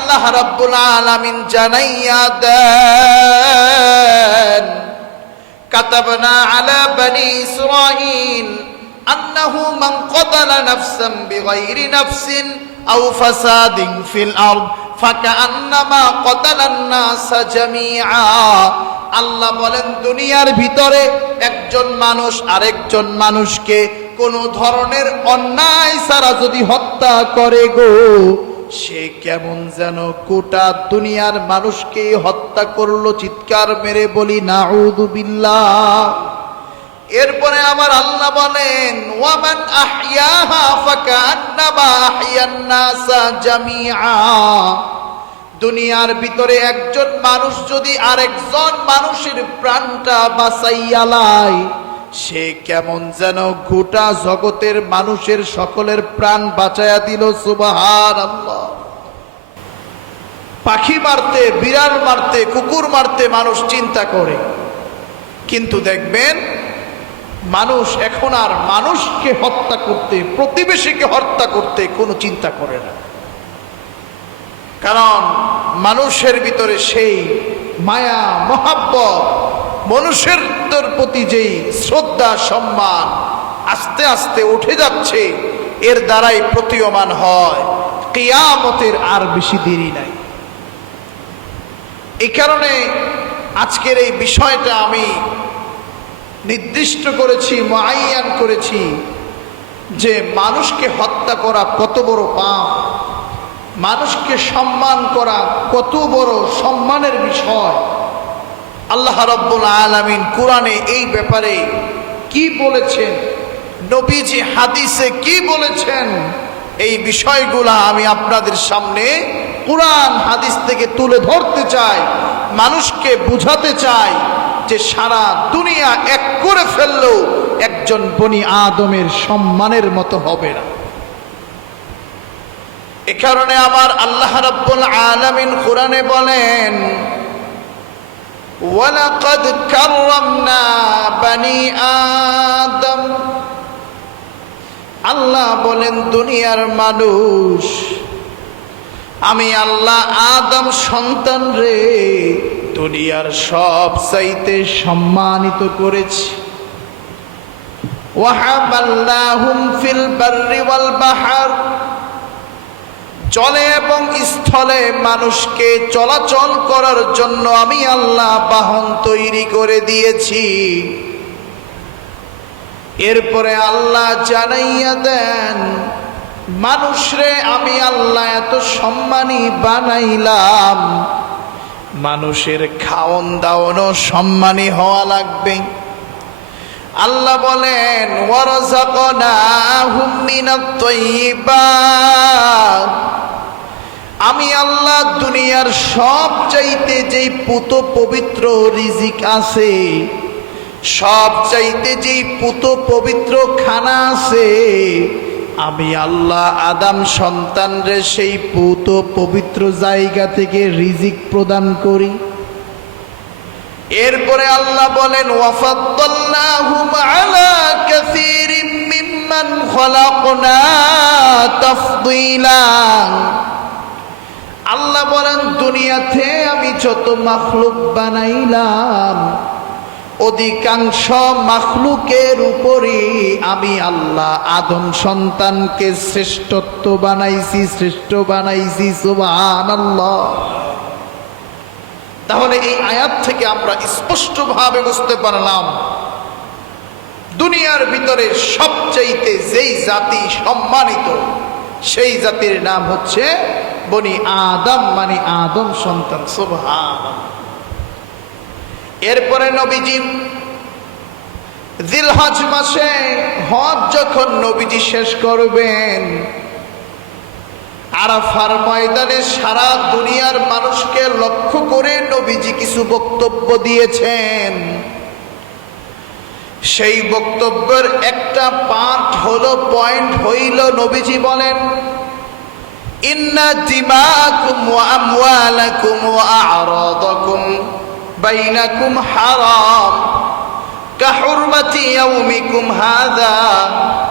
আল্লাহ রাব্বুল আলামিন জানাইয়া দেন كتبنا على بني إسرائيل أنه من قتل نفسا بغير نفس أو فساد في الأرض فكأنما قتل الناس جميعا আল্লাহ বলেন দুনিয়ার ভিতরে একজন মানুষ আরেকজন মানুষকে কোন ধরনের অন্যায় ছাড়া যদি হত্যা করে গো সে কেমন যেন গোটা দুনিয়ার মানুষকে হত্যা করল, চিৎকার মেরে বলি নাউদুবিল্লাহ এরপরে আমার আল্লাহ বলেন, ওয়ামান দুনিয়ার ভিতরে একজন মানুষ যদি আরেকজন মানুষের প্রাণটা বাঁচাইয়া লায় সে কেমন যেন গোটা জগতের মানুষের সকলের প্রাণ বাঁচাইয়া দিল সুবাহার আল্লাহ পাখি মারতে, বিড়াল মারতে, কুকুর মারতে মানুষ চিন্তা করে। কিন্তু দেখবেন, মানুষ এখন আর মানুষকে হত্যা করতে, প্রতিবেশীকে হত্যা করতে কোনো চিন্তা করে না। কারণ মানুষের ভিতরে সেই মায়া, মহাব্বত মনুষ্যের প্রতি যেই শ্রদ্ধা, সম্মান আস্তে আস্তে উঠে যাচ্ছে, এর দ্বারাই প্রতীয়মান হয়। কেয়ামতের আর বেশি দেরি নাই। এই কারণে আজকের এই বিষয়টা আমি নির্দিষ্ট করেছি মাইয়ান করেছি, যে মানুষকে হত্যা করা কত বড় পাপ, মানুষকে সম্মান করা কত বড় সম্মানের বিষয়। আল্লাহ রব্বুল আলামিন কোরআনে এই ব্যাপারে কি বলেছেন? নবীজি হাদিসে কি বলেছেন? এই বিষয়গুলা আমি আপনাদের সামনে কোরআন হাদিস থেকে তুলে ধরতে চাই, মানুষকে বুঝাতে চাই যে সারা দুনিয়া এক করে ফেললেও একজন বনি আদমের সম্মানের মতো হবে না। এ কারণে আমার আল্লাহ রাব্বুল আলামিন কোরআনে বলেন ওয়ালাকাদ কাররামনা বানি আদম। আল্লাহ বলেন, দুনিয়ার মানুষ, আমি আল্লাহ আদম সন্তান রে, দুনিয়ার সব চাইতে সম্মানিত করেছি। ওয়াহামাল্লাহুম ফিল বাররি ওয়াল বাহার। জলে এবং স্থলে মানুষকে চলাচল করার জন্য আমি আল্লাহ বাহন তৈরি করে দিয়েছি। এরপরে আল্লাহ জানাইয়া দেন, মানুষরে আমি আল্লাহ এত সম্মানী বানাইলাম। মানুষের খাওন দাওয়ানো সম্মানী হওয়া লাগবে। আল্লাহ বলেন আমি আল্লাহ দুনিয়ার সব চাইতে যেই পুত পবিত্র রিজিক আছে সব চাইতে যেই পুত পবিত্র খানা আছে, আমি আল্লাহ আদাম সন্তানরে সেই পুত পবিত্র জায়গা থেকে রিজিক প্রদান করি। এরপরে আল্লাহ বলেন আল্লাহ বলেন, দুনিয়াতে আমি যত মাখলুক বানাইলাম, অধিকাংশ মাখলুকের উপরে আমি আল্লাহ আদম সন্তানকে শ্রেষ্ঠত্ব বানাইছি, শ্রেষ্ঠ বানাইছি, সুবহানাল্লাহ। তাহলে এই আয়াত থেকে আমরা স্পষ্টভাবে বুঝতে পারলাম, দুনিয়ার ভিতরে সবচাইতে যেই জাতি সম্মানিত, সেই জাতির নাম হচ্ছে বনি আদম মানে আদম সন্তান সুবহান এরপরে নবীজি দিলহজ মাসে হজ যখন নবীজি শেষ করবেন আরাফার ময়দানে সারা দুনিয়ার মানুষকে লক্ষ্য করে নবীজি কিছু বক্তব্য দিয়েছেন। সেই বক্তব্যের একটা পার্ট হলো পয়েন্ট হইল, নবীজি বলেন, ইন্না দিমাকুম ওয়া আমওয়ালাকুম ওয়া আ'রাদাকুম বাইনাকুম হারাম। كحرمة يومكم هذا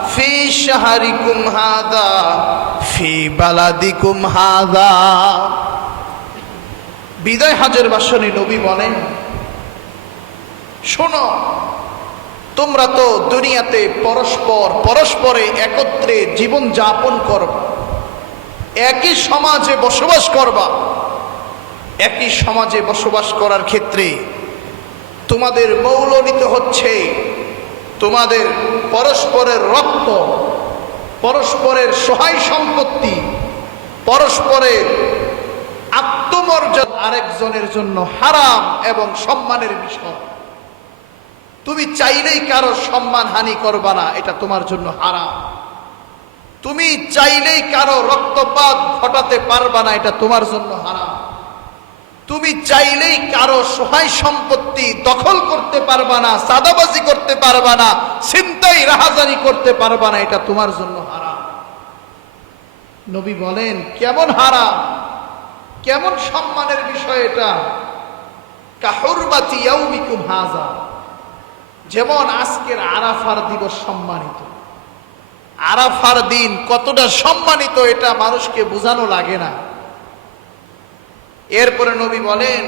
في شهركم هذا في بلدكم هذا বিদায় হাজের বাসনে নবী বলেন শোনো তোমরা তো দুনিয়াতে পরস্পর পরস্পরে একত্রে জীবন যাপন করবা একই সমাজে বসবাস করবা একই সমাজে বসবাস করার ক্ষেত্রে তোমাদের মৌলনীত হচ্ছে, তোমাদের পরস্পরের রক্ত, পরস্পরের সহায় সম্পত্তি, পরস্পরের আত্মমর্যাদা আরেকজনের জন্য হারাম এবং সম্মানের বিষয়। তুমি চাইলেই কারও সম্মান হানি করবা না, এটা তোমার জন্য হারাম। তুমি চাইলেই কারও রক্তপাত ঘটাতে পারবা না, এটা তোমার জন্য হারাম। তুমি চাইলেই কারও সহায় সম্পত্তি দখল করতে পারবা না, সাদাবাজি করতে পারবা না চিন্তাই রাহাজানি করতে পারবা না, এটা তোমার জন্য হারাম। নবী বলেন, কেমন হারাম? কেমন সম্মানের বিষয় এটা? কাহুরবাতি ইয়াউমিকুম হাজা। যেমন আজকের আরাফার দিবস সম্মানিত। আরাফার দিন কতটা সম্মানিত এটা মানুষকে বোঝানো লাগে না। এরপরে নবী বলেন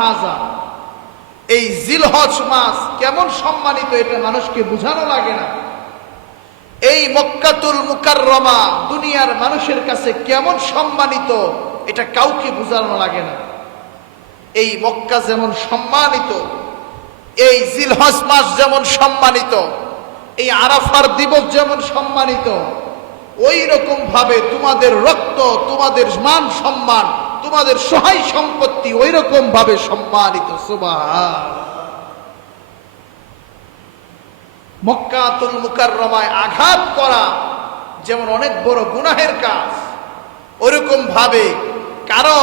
হাজা। এই জিলহজ মাস কেমন সম্মানিত, এটা মানুষকে বোঝানো লাগে না। এই মক্কাতুল মুকাররমা দুনিয়ার মানুষের কাছে কেমন সম্মানিত, এটা কাউকে বোঝানো লাগে না। এই মক্কা যেমন সম্মানিত, এই জিলহজ মাস যেমন সম্মানিত, এই আরাফার দিবস যেমন সম্মানিত, ওই রকম ভাবে তোমাদের রক্ত, তোমাদের মান সম্মান তোমাদের সহায় সম্পত্তি ওই রকম ভাবে সম্মানিত মক্কাতুল মুকাররমায় আঘাত করা যেমন অনেক বড় গুনাহের কাজ, ওরকম ভাবে কারও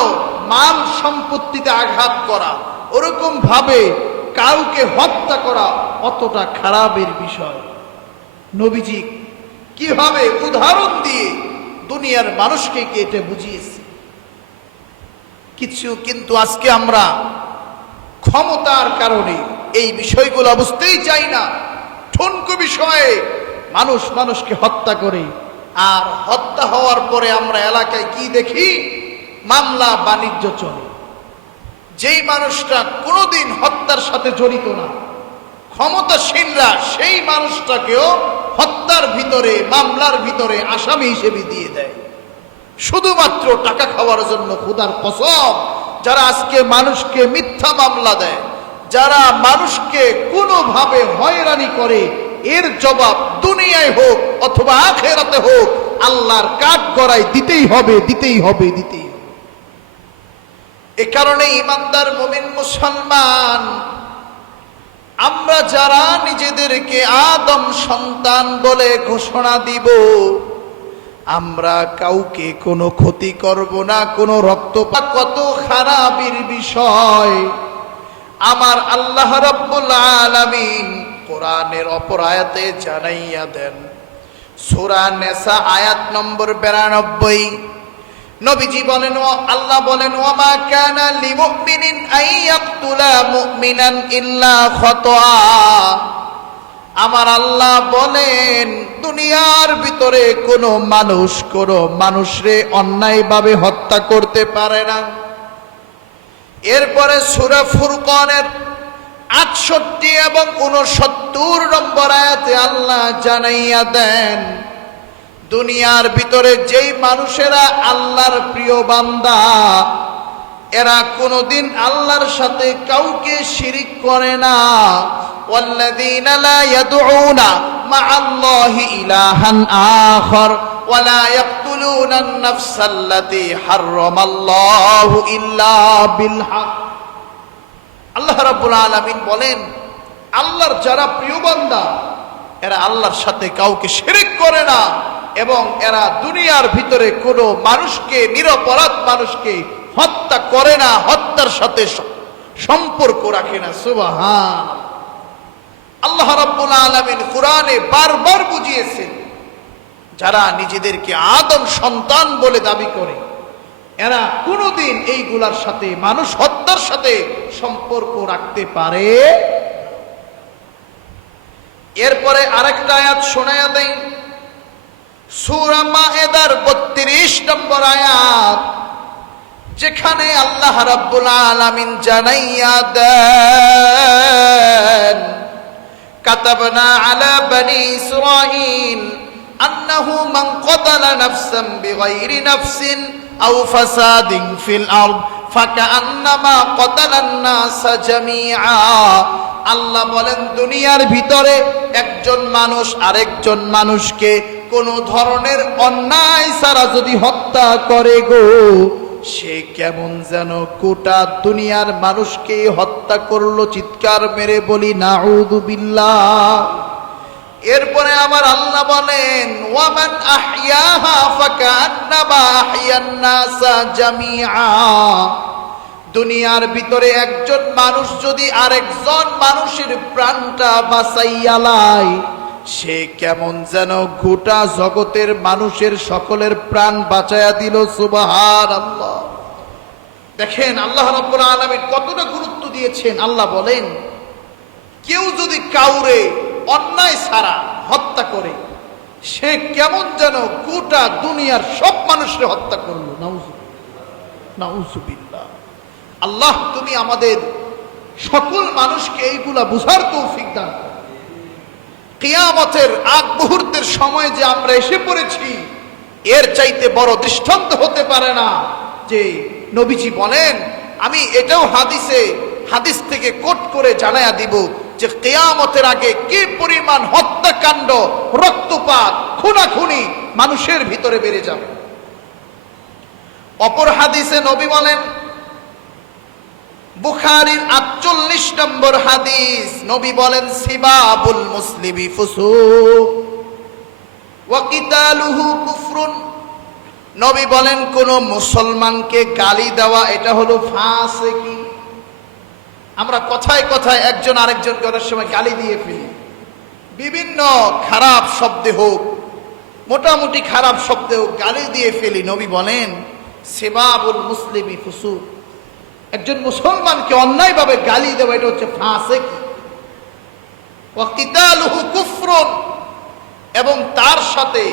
মাল সম্পত্তিতে আঘাত করা, ওরকম ভাবে কাউকে হত্যা করা অতটা খারাপের বিষয়। নবীজি কীভাবে উদাহরণ দিয়ে দুনিয়ার মানুষকে কেটে বুঝিয়েছে? কিছু কিন্তু আজকে আমরা ক্ষমতার কারণে এই বিষয়গুলো বুঝতেই চাই না। ঠুনকু বিষয়ে মানুষ মানুষকে হত্যা করে। আর হত্যা হওয়ার পরে আমরা এলাকায় কি দেখি? মামলা, বাণিজ্য চলে। যেই মানুষটা কোনোদিন হত্যার সাথে জড়িত না, ক্ষমতাসীনরা সেই মানুষটাকেও হত্যার ভিতরে, মামলার ভিতরে আসামি হিসেবে দিয়ে দেয়। শুধুমাত্র টাকা খাওয়ার জন্য খুদার কসম, যারা আজকে মানুষকে মিথ্যা মামলা দেয়, যারা মানুষকে কোনোভাবে হয়রানি করে, এর জবাব দুনিয়ায় হোক অথবা আখেরাতে হোক, আল্লাহর কাঠ গড়াই দিতেই হবে দিতেই হবে, দিতেই এ কারণে ইমানদার মুমিন মুসলমান, আমরা যারা নিজেদেরকে আদম সন্তান বলে ঘোষণা দিব আমরা কাউকে কোনো ক্ষতি করব না, কোনো রক্তপাত। কত খারাপের বিষয়। আমার আল্লাহ রব্বুল আলামিন কোরআনের অপর আয়াতে জানাইয়া দেন। সূরা নেসা আয়াত নম্বর বিরানব্বই। নবীজি বলেন, ও আল্লাহ বলেন ওমা কানা লিমুমিনিন আইয়াকতুলা মুমিনান ইল্লা খাতআ আমার আল্লাহ বলেন, দুনিয়ার ভিতরে কোনো মানুষ, কোনো মানুষরে অন্যায়ভাবে হত্যা করতে পারে না। এরপরে সুরা ফুরকনের আটষট্টি এবং উনসত্তর নম্বর আয়াতে আল্লাহ জানাইয়া দেন, দুনিয়ার ভিতরে যেই মানুষেরা আল্লাহর প্রিয় বান্দা এরা কোনোদিন আল্লাহর সাথে কাউকে শিরিক করে না والذين لا يدعون مع الله إلها آخر ولا يقتلون النفس التي حرم الله إلا بالحق আল্লাহ রাব্বুল আলামিন বলেন আল্লাহর যারা প্রিয় বান্দা এরা আল্লাহর সাথে কাউকে শিরিক করে না এবং এরা দুনিয়ার ভিতরে কোনো মানুষকে নিরপরাধ মানুষকে হত্যা করে না, হত্যার সাথে সম্পর্ক রাখে না, সুবাহান। আল্লাহ রাব্বুল আলামিন কোরআনে বারবার বুঝিয়েছেন, যারা নিজেদেরকে আদম সন্তান বলে দাবি করে, এরা কোনোদিন এইগুলার সাথে, মানুষ হত্যার সাথে সম্পর্ক রাখতে পারে এরপরে আরেকটা আয়াত শোনায়া দেয় সূরা মায়েদার 32 নম্বর আয়াত। যেখানে আল্লাহ রাব্বুল আলামিন জানাইয়া দেন, কাতাবনা আলা বনি ইসরাঈল আন্নাহু মান ক্বাতালা নাফসান বিগাইরি নাফসিন আও ফাসাদিন ফিল আরদ ফাকান্নামা ক্বাতালান নাস জামিআ। আল্লাহ বলেন, দুনিয়ার ভিতরে একজন মানুষ আরেকজন মানুষকে কোন ধরনের অন্যায় ছাড়া যদি হত্যা করে গো সে কেমন যেন গোটা দুনিয়ার মানুষকে হত্যা করল, চিৎকার মেরে বলি নাউদুবিল্লাহ এরপরে আমার আল্লাহ বলেন, ওয়ামান আহইয়াহা ফাকান্নামা আহইয়ান নাসা জামিআ। দুনিয়ার ভিতরে একজন মানুষ যদি আরেকজন মানুষের প্রাণটা বাঁচাইয়ালায় সে কেমন যেন গোটা জগতের মানুষের সকলের প্রাণ বাঁচাইয়া দিল সুবাহার আল্লাহ দেখেন, আল্লাহ রব্বুল আলমীর কতটা গুরুত্ব দিয়েছেন। আল্লাহ বলেন, কেউ যদি কাউরে অন্যায় ছাড়া হত্যা করে, সে কেমন যেন গোটা দুনিয়ার সব মানুষকে হত্যা করল। আল্লাহ, তুমি আমাদের সকল মানুষকে এইগুলা বুঝার তৌফিক দান। কিয়ামতের আগ মুহূর্তের সময় যে আমরা এসে পড়েছি, এর চাইতে বড় দৃষ্টান্ত হতে পারে না। যে নবীজি বলেন, আমি এটাও হাদিসে, হাদিস থেকে কোট করে জানায়া দিব যে কেয়ামতের আগে কি পরিমাণ হত্যাকাণ্ড, রক্তপাত, খুনাখুনি মানুষের ভিতরে বেড়ে যাবে। অপর হাদিসে নবী বলেন বুখারীর আটচল্লিশ নম্বর হাদিস, নবী বলেন, সিবাবুল মুসলিমি ফুসুক ওয়া কিতালুহু কুফরুন। নবী বলেন, কোন মুসলমানকে গালি দেওয়া, এটা হলো ফাঁসে কি আমরা কথায় কথায় একজন আরেকজনকে অনেক সময় গালি দিয়ে ফেলি। বিভিন্ন খারাপ শব্দে হোক, মোটামুটি খারাপ শব্দে হোক, গালি দিয়ে ফেলি। নবী বলেন, সেবাবুল মুসলিমি ফুসুক একজন মুসলমানকে অন্যায়ভাবে গালি দেওয়া, এটা হচ্ছে ফাঁসেক কুফরন। এবং তার সাথে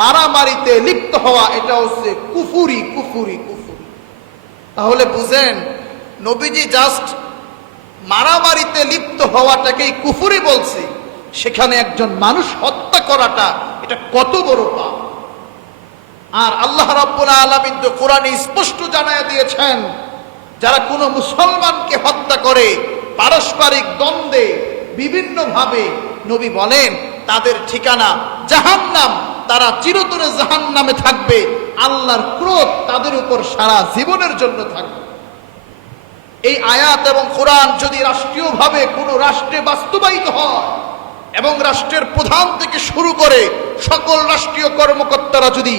মারামারিতে লিপ্ত হওয়া, এটা হচ্ছে কুফুরি কুফুরি কুফুরি। তাহলে বুঝেন, নবীজি জাস্ট মারামারিতে লিপ্ত হওয়াটাকেই কুফুরি বলছে। সেখানে একজন মানুষ হত্যা করাটা, এটা কত বড় পাপ। আর আল্লাহ রাব্বুল আলামিন তো কোরআনে স্পষ্ট জানায় দিয়েছেন যারা কোনো মুসলমানকে হত্যা করে, পারস্পরিক দ্বন্দ্বে বিভিন্নভাবে নবী বলেন, তাদের ঠিকানা জাহান্নাম। তারা চিরতরে জাহান্নামে থাকবে, আল্লাহর ক্রোধ তাদের উপর সারা জীবনের জন্য থাকবে। এই আয়াত এবং কোরআন যদি রাষ্ট্রীয়ভাবে কোনো রাষ্ট্রে বাস্তবায়িত হয় এবং রাষ্ট্রের প্রধান থেকে শুরু করে সকল রাষ্ট্রীয় কর্মকর্তারা যদি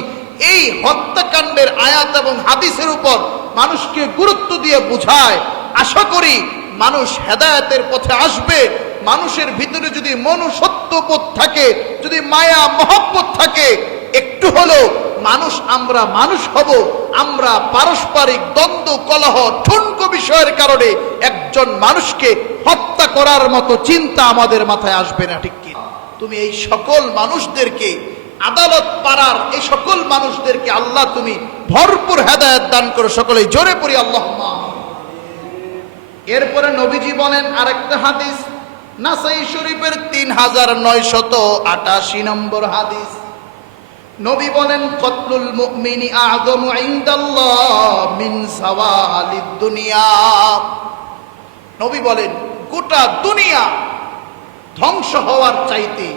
এই হত্যাকাণ্ডের আয়াত এবং হাদিসের উপর মানুষকে গুরুত্ব দিয়ে বুঝায়। আশা করি মানুষ হেদায়তের পথে আসবে। মানুষের ভিতরে যদি মনুষ্যত্ববোধ থাকে, যদি মায়া, মহব্বত থাকে, একটু হলেও মানুষ আমরা মানুষ হব। আমরা পারস্পরিক দ্বন্দ্ব, কলহ, ঠুনকো বিষয়ের কারণে একজন মানুষকে হত্যা করার মতো চিন্তা আমাদের মাথায় আসবে না, ঠিক কি? তুমি এই সকল মানুষদেরকে আদালত পাড়ার এই সকল মানুষদেরকে আল্লাহ তুমি ভরপুর হেদায়ত দান করো। সকলেই জোরে পড়ি আল্লাহ এরপরে নবীজি বলেন আরেকটা হাদিস, নাসাই শরীফের তিন হাজার নয় শত আটাশি নম্বর হাদিস। নবী বলেন, কতলুল মুমিনি আযমু ইনদাল্লাহ মিন সাওয়ালিদ দুনিয়া। নবী বলেন, গোটা দুনিয়া ধ্বংস হওয়ার চাইতে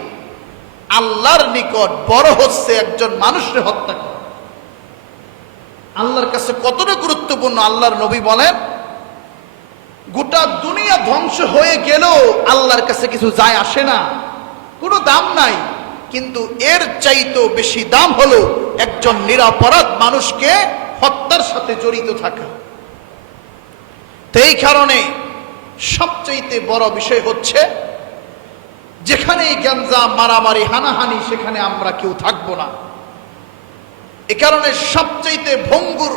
আল্লাহর নিকট বড় হচ্ছে একজন মানুষের হত্যা করা। আল্লাহর কাছে কতটা গুরুত্বপূর্ণ আল্লাহর নবী বলেন, গোটা দুনিয়া ধ্বংস হয়ে গেলেও আল্লাহর কাছে কিছু যায় আসে না, কোনো দাম নাই, কিন্তু এর চাইতেও বেশি দাম হলো একজন নিরাপরাধ মানুষকে হত্যার সাথে জড়িত থাকা। তো এই কারণে সবচাইতে বড় বিষয় হচ্ছে যেখানে গ্যাঞ্জা, মারামারি, হানাহানি, সেখানে আমরা কেউ থাকব না। এ কারণে সবচাইতে ভঙ্গুর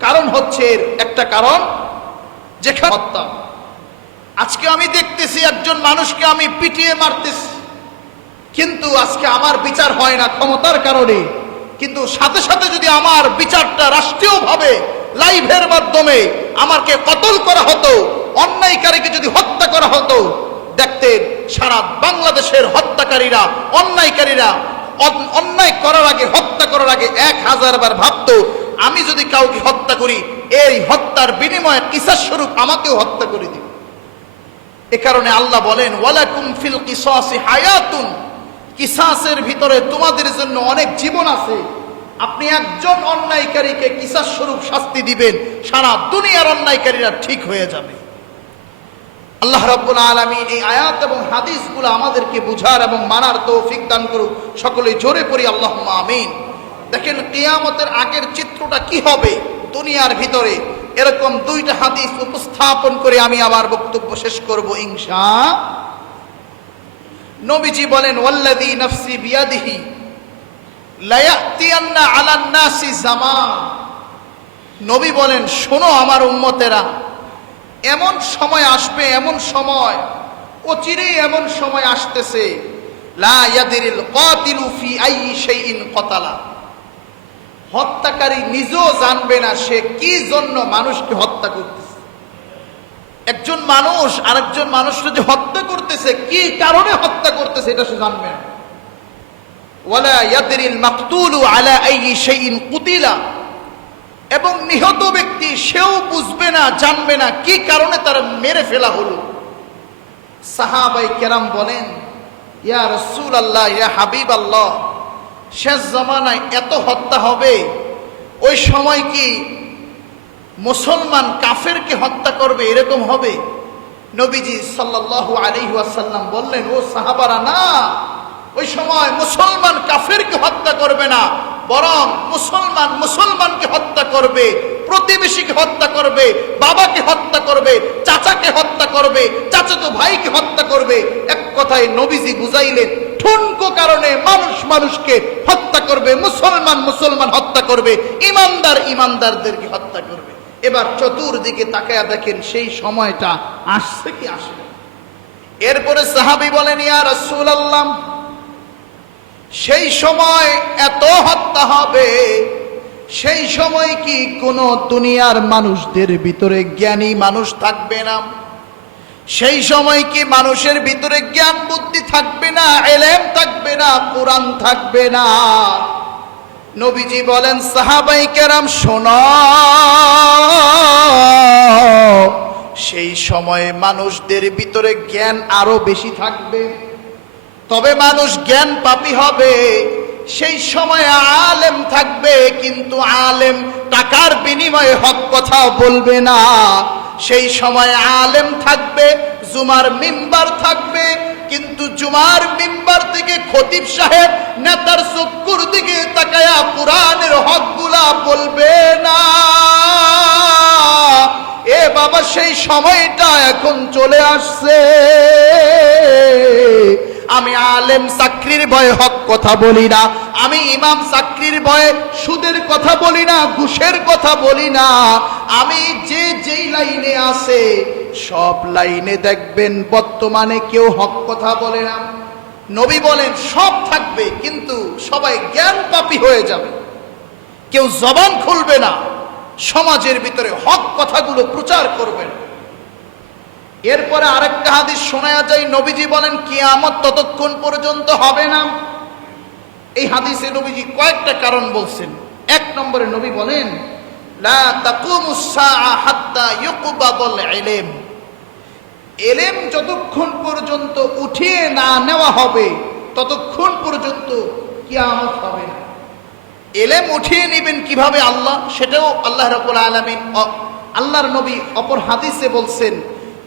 কারণ হচ্ছে এর একটা কারণ, যেখানে হত্যা। আজকে আমি দেখতেছি একজন মানুষকে আমি পিটিয়ে মারতেছি। কিন্তু আজকে আমার বিচার হয় না ক্ষমতার কারণে। কিন্তু সাথে সাথে যদি আমার বিচারটা রাষ্ট্রীয়ভাবে লাইভের মাধ্যমে আমাকে কতল করা হতো, অন্যায়কারীকে যদি হত্যা করা হতো, দেখতেন সারা বাংলাদেশের হত্যাকারীরা, অন্যায়কারীরা অন্যায় করার আগে, হত্যা করার আগে এক হাজার বার ভাবতো, আমি যদি কাউকে হত্যা করি, এই হত্যার বিনিময়ে কিসার স্বরূপ আমাকেও হত্যা করে দিবে। এ কারণে আল্লাহ বলেন, ওয়ালাকুম ফিল কিসাসি হায়াতুন। কিসাসের ভিতরে তোমাদের জন্য অনেক জীবন আছে। আপনি একজন অন্যায়কারীকে কিসাস স্বরূপ শাস্তি দিবেন, সারা দুনিয়ার অন্যায়কারীরা ঠিক হয়ে যাবে। আল্লাহ রাব্বুল আলামিন এই আয়াত এবং হাদিসগুলো আমাদেরকে বুঝার এবং মানার তৌফিক দান করুক। সকলে জোরে পড়ি আল্লাহ আমিন। দেখেন, কিয়ামতের আগের চিত্রটা কি হবে দুনিয়ার ভিতরে? এরকম দুইটা হাদিস উপস্থাপন করে আমি আমার বক্তব্য শেষ করব, ইনশা। নবীজি বলেন, ওয়াল্লাযী নাফসি বিয়াদিহি লায়াতিয়ান্না আলান জামান। নবী বলেন, শোনো আমার উম্মতেরা এমন সময় আসবে, এমন সময়। অচিরেই এমন সময় আসতেছে। হত্যাকারী নিজেও জানবে না সে কি জন্য মানুষকে হত্যা করতেছে। একজন মানুষ, আরেকজন মানুষকে যে হত্যা করতেছে, কি কারণে হত্যা করতেছে এটা সে জানবে না। ওয়ালা ইয়াদরিল মাকতুলু আলা আইয়ি শাইইন কুতিলা। এবং নিহত ব্যক্তি সেও বুঝবে না, জানবে না কি কারণে তার মেরে ফেলা হলো। সাহাবাই কেরাম বলেন, ইয়া রসুল আল্লাহ ইয়া হাবিব আল্লাহ শেষ জমানায় এত হত্যা হবে, ওই সময় কি মুসলমান কাফেরকে হত্যা করবে, এরকম হবে? নবীজি সাল্লাল্লাহু আলাইহি ওয়াসাল্লাম বললেন, ও সাহাবারা, না, ওই সময় মুসলমান কাফেরকে হত্যা করবে না, বরং মুসলমান মুসলমানকে হত্যা করবে, প্রতিবেশীকে হত্যা করবে, বাবাকে হত্যা করবে, চাচাকে হত্যা করবে, চাচাতো ভাইকে হত্যা করবে। এক কথায় নবীজি বুঝাইলেন, ঠুনকো কারণে মানুষ মানুষকে হত্যা করবে, মুসলমান মুসলমান হত্যা করবে, ইমানদার ইমানদারদেরকে হত্যা করবে। এবার চতুর্দিকে তাকায়া দেখেন, সেই সময়টা আসছে কি আসে এরপরে সাহাবি বলেন, ইয়া রাসূলুল্লাহ, সেই সময় এত হত্যা হবে সেই সময় কি কোন দুনিয়ার মানুষদের ভিতরে জ্ঞানী মানুষ থাকবে না? সেই সময় কি মানুষের ভিতরে জ্ঞান বুদ্ধি থাকবে না? এলেম থাকবে না? কোরআন থাকবে না? নবীজি বলেন, সাহাবাই কেরাম, শোন। সেই সময়ে মানুষদের ভিতরে জ্ঞান আরও বেশি থাকবে। তবে মানুষ জ্ঞান পাপি হবে। সেই সময় আলেম থাকবে, কিন্তু আলেম টাকার বিনিময়ে হক কথা বলবে না। সেই সময় আলেম থাকবে, জুমার মিম্বার থাকবে, কিন্তু জুমার মিম্বার থেকে খতিব সাহেব নেতার চক্কুর দিকে তাকায়া কোরআনের হকগুলা বলবে না। এ বাবা, সেই সময়টা এখন চলে আসছে। আমি আলেম চাকরির ভয়ে হক কথা বলি না। আমি ইমাম চাকরির ভয়ে সুদের কথা বলি না, ঘুষের কথা বলি না। আমি যে যেই লাইনে আছে, সব লাইনে দেখবেন বর্তমানে কেউ হক কথা বলে না। নবী বলেন, সব থাকবে, কিন্তু সবাই জ্ঞান পাপী হয়ে যাবে। কেউ জবান খুলবে না, সমাজের ভিতরে হক কথাগুলো প্রচার করবে না। এরপরে আরেকটা হাদিস শোনা যায়, নবীজি বলেন, কিয়ামত ততক্ষণ পর্যন্ত হবে না। এই হাদিসে নবীজি কয়েকটা কারণ বলছেন। এক নম্বরে নবী বলেন এলেম যতক্ষণ পর্যন্ত উঠিয়ে না নেওয়া হবে, ততক্ষণ পর্যন্ত কিয়ামত হবে না। এলেম উঠিয়ে নেবেন কীভাবে আল্লাহ? সেটাও আল্লাহ রাব্বুল আলামিন, আল্লাহর নবী অপর হাদিসে বলছেন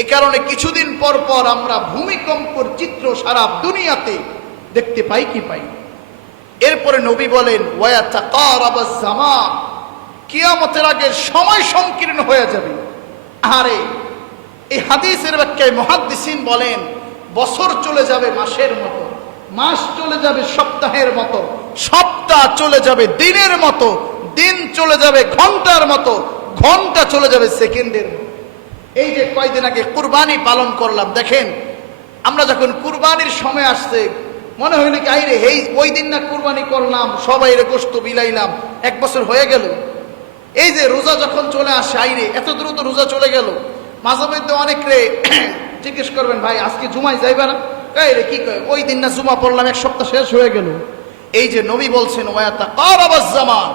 এ কারণে কিছুদিন পর পর আমরা ভূমিকম্পর চিত্র সারা দুনিয়াতে দেখতে পাই কি পাই। এরপরে নবী বলেন জামা কিয়ামতের আগে সময় সংকীর্ণ হয়ে যাবে। আরে এই হাদিসের ব্যাখ্যায় মহাদ্দিসিন বলেন, বছর চলে যাবে মাসের মতো, মাস চলে যাবে সপ্তাহের মতো, সপ্তাহ চলে যাবে দিনের মতো, দিন চলে যাবে ঘণ্টার মতো, ঘণ্টা চলে যাবে সেকেন্ডের মতো। এই যে কয়দিন আগে কুরবানি পালন করলাম, দেখেন, আমরা যখন কুরবানির সময় আসছে, মনে হইল কি, আইরে এই ওই দিন না কুরবানি করলাম, সবাই রে গোস্ত বিলাইলাম, এক বছর হয়ে গেল। এই যে রোজা যখন চলে আসে, আইরে, এত দ্রুত রোজা চলে গেল। মাঝে মধ্যে অনেক রে জিজ্ঞেস করবেন, ভাই, আজকে জুমাই যাইবে না? এই রে, কি কয়, ওই দিন না জুমা পড়লাম, এক সপ্তাহ শেষ হয়ে গেল। এই যে নবী বলছেন, ওয়াতা কার জামান।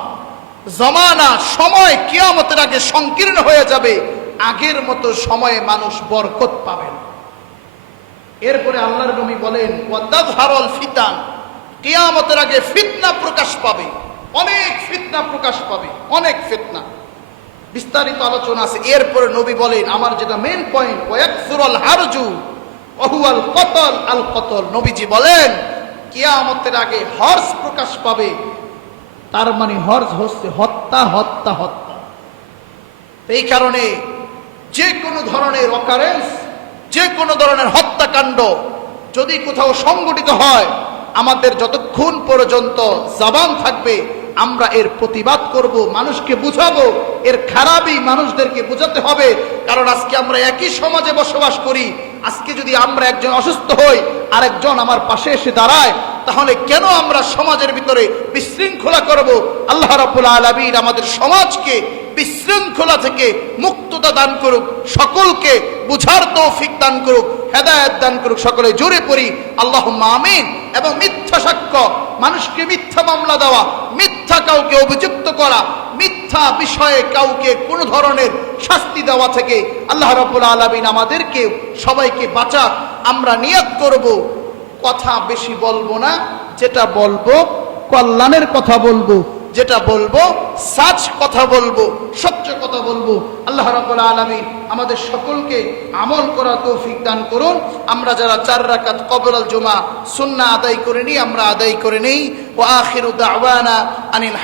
জমানা, সময় কিয়ামতের আগে সংকীর্ণ হয়ে যাবে। আগের মতো সময়ে মানুষ বরকত পাবেন। এরপরে আল্লাহর নবী বলেন ফিতান কিয়ামতের আগে ফিতনা প্রকাশ পাবে। অনেক ফিতনা প্রকাশ পাবে, অনেক ফিতনা। বিস্তারিত আলোচনা আছে। এরপরে নবী বলেন, আমার যেটা মেন পয়েন্ট হারজু আল নবীজি বলেন, কিয়ামতের আগে হর্ষ প্রকাশ পাবে। তার মানে হর্ষ হচ্ছে হত্যা হত্যা হত্যা। এই কারণে যে কোনো ধরনের অকারেন্স যে কোনো ধরনের হত্যাকাণ্ড যদি কোথাও সংগঠিত হয়, আমাদের যতক্ষণ পর্যন্ত জবান থাকবে, আমরা এর প্রতিবাদ করব, মানুষকে বুঝাবো, এর খারাপই মানুষদেরকে বোঝাতে হবে। কারণ আজকে আমরা একই সমাজে বসবাস করি, আজকে যদি আমরা একজন অসুস্থ হই আর একজন আমার পাশে এসে দাঁড়ায় তাহলে কেন আমরা সমাজের ভিতরে বিশৃঙ্খলা করব? আল্লাহ রাব্বুল আলামিন আমাদের সমাজকে বিশৃঙ্খলা থেকে মুক্ততা দান করুক, সকলকে বুঝার তৌফিক দান করুক, হেদায়েত দান করুক, সকলে জোরে পড়ি আল্লাহ আমিন। এবং মিথ্যা সাক্ষ্য, মানুষকে মিথ্যা মামলা দেওয়া, মিথ্যা কাউকে অভিযুক্ত করা, মিথ্যা বিষয়ে কাউকে কোনো ধরনের শাস্তি দেওয়া থেকে আল্লাহ রাব্বুল আলামিন আমাদেরকে সবাইকে বাঁচা আমরা নিয়ত করব কথা বেশি বলব না, যেটা বলব কল্যাণের কথা বলব, যেটা বলব সাজ কথা বলব, সত্য কথা বলব। আল্লাহ রাবুল আলমী আমাদের সকলকে আমল করা তৌফিক দান করুন। আমরা যারা চার রাকাত কবর জুমা সুন্না আদায় করে নিই আমরা আদায় করে নেই। ও আখির দাওয়ানা আনিল